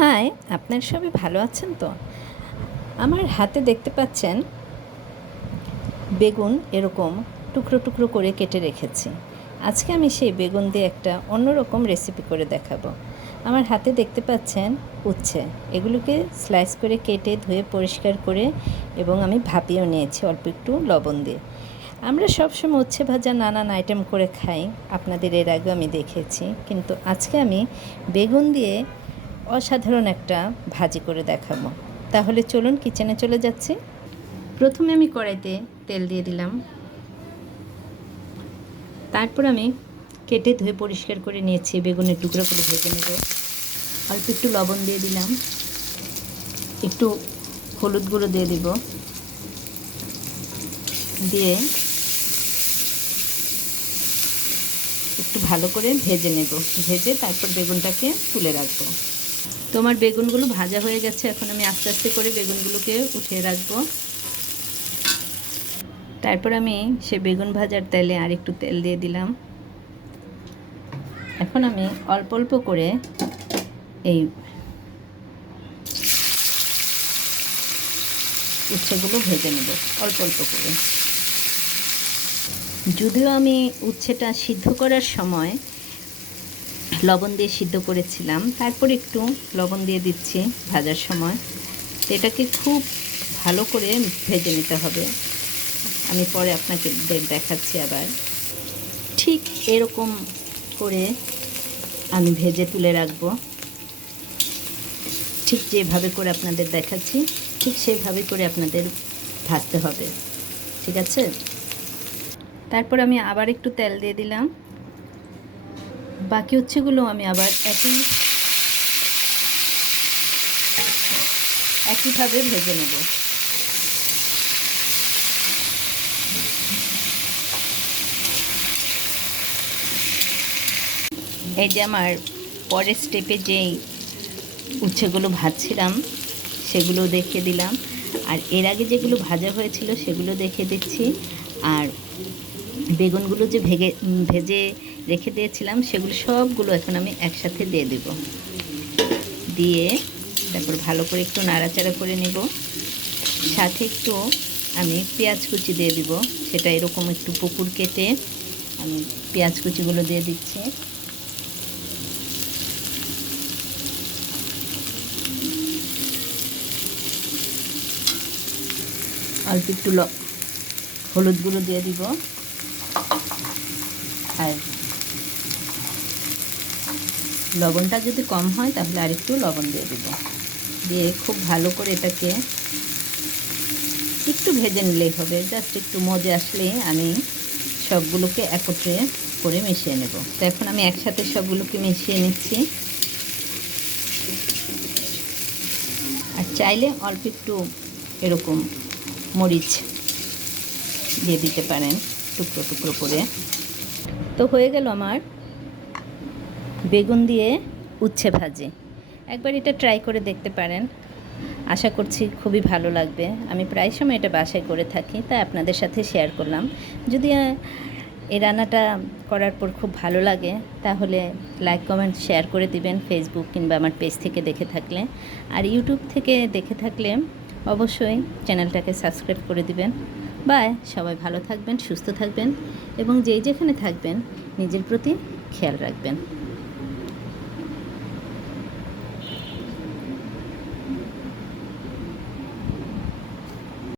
High, আপনার সবাই ভালো আছেন তো? আমার হাতে দেখতে পাচ্ছেন বেগুন এরকম টুকরো টুকরো করে কেটে রেখেছি। আজকে আমি সেই বেগুন দিয়ে একটা অন্যরকম রেসিপি করে দেখাবো। আমার হাতে দেখতে পাচ্ছেন উচ্ছে। এগুলোকে স্লাইস করে কেটে ধুয়ে পরিষ্কার করে এবং আমি ভাপিয়েও নিয়েছি, অল্প একটু লবণ দিয়ে। আমরা সবসময় উচ্ছে ভাজা নানান আইটেম করে খাই। আপনাদের এর আগেও আমি দেখেছি। কিন্তু আজকে আমি বেগুন দিয়ে অসাধারণ একটা ভাজি করে দেখাবো। তাহলে চলুন কিচেনে চলে যাচ্ছি। প্রথমে আমি কড়াইতে তেল দিয়ে দিলাম। তারপর আমি কেটে ধুয়ে পরিষ্কার করে নিয়েছি, বেগুনের টুকরো করে ভেজে নেব। অল্প একটু লবণ দিয়ে দিলাম। একটু হলুদ গুঁড়ো দিয়ে দিব। দিয়ে একটু ভালো করে ভেজে নেব। ভেজে তারপর বেগুনটাকে তুলে রাখব। তোমার বেগুনগুলো ভাজা হয়ে গেছে, এখন আমি আস্তে আস্তে করে বেগুনগুলোকে উঠিয়ে রাখব। তারপর আমি সে বেগুন ভাজার তেলে আর একটু তেল দিয়ে দিলাম। এখন আমি অল্প অল্প করে এই উচ্ছেগুলো ভেজে নেব, অল্প অল্প করে। যদিও আমি উচ্ছেটা সিদ্ধ করার সময় লবণ দিয়ে সিদ্ধ করেছিলাম। তারপর একটু লবণ দিয়ে দিচ্ছি ভাজার সময়। তো এটাকে খুব ভালো করে ভেজে নিতে হবে। আমি পরে আপনাকে দেখাচ্ছি আবার। ঠিক এরকম করে আমি ভেজে তুলে রাখব। ঠিক যেভাবে করে আপনাদের দেখাচ্ছি, ঠিক সেভাবে করে আপনাদের ভাজতে হবে। ঠিক আছে? তারপর আমি আবার একটু তেল দিয়ে দিলাম। বাকি উচ্ছেগুলো আমি আবার একই একইভাবে ভেজে নেব। এই যে আমার পরের স্টেপে যেই উচ্ছেগুলো ভাজছিলাম, সেগুলো দেখিয়ে দিলাম। আর এর আগে যেগুলো ভাজা হয়েছিল, সেগুলো দেখিয়ে দিচ্ছি। আর বেগুনগুলো যে ভেগে ভেজে রেখে দিয়েছিলাম, সেগুলো সবগুলো এখন আমি একসাথে দিয়ে দেব। দিয়ে তারপর ভালো করে একটু নাড়াচাড়া করে নেব। সাথে একটু আমি পেঁয়াজ কুচি দিয়ে দিব, সেটা এরকম একটু পুকুর কেটে আমি পেঁয়াজ কুচিগুলো দিয়ে দিচ্ছি। অল্প একটু হলুদ গুঁড়ো দিয়ে দিব। আর লবণটা যদি কম হয়, তাহলে আরেকটু লবণ দিয়ে দেব। দিয়ে খুব ভালো করে এটাকে একটু ভেজে নিলেই হবে। জাস্ট একটু মজে আসলে আমি সবগুলোকে একত্রে করে মিশিয়ে নেব। তো এখন আমি একসাথে সবগুলোকে মিশিয়ে নিচ্ছি। আর চাইলে অল্প একটু এরকম মরিচ দিয়ে দিতে পারেন, টুকরো টুকরো করে। তো হয়ে গেল আমার বেগুন দিয়ে উচ্ছে ভাজি। একবার এটা ট্রাই করে দেখতে পারেন। আশা করছি খুবই ভালো লাগবে। আমি প্রায় সময় এটা বাসায় করে থাকি, তাই আপনাদের সাথে শেয়ার করলাম। যদি এই রান্নাটা করার পর খুব ভালো লাগে, তাহলে লাইক কমেন্ট শেয়ার করে দিবেন ফেসবুক কিংবা আমার পেজ থেকে দেখে থাকলে। আর ইউটিউব থেকে দেখে থাকলে অবশ্যই চ্যানেলটাকে সাবস্ক্রাইব করে দিবেন। বাই সবাই ভালো থাকবেন, সুস্থ থাকবেন এবং যেই যেখানে থাকবেন, নিজের প্রতি খেয়াল রাখবেন।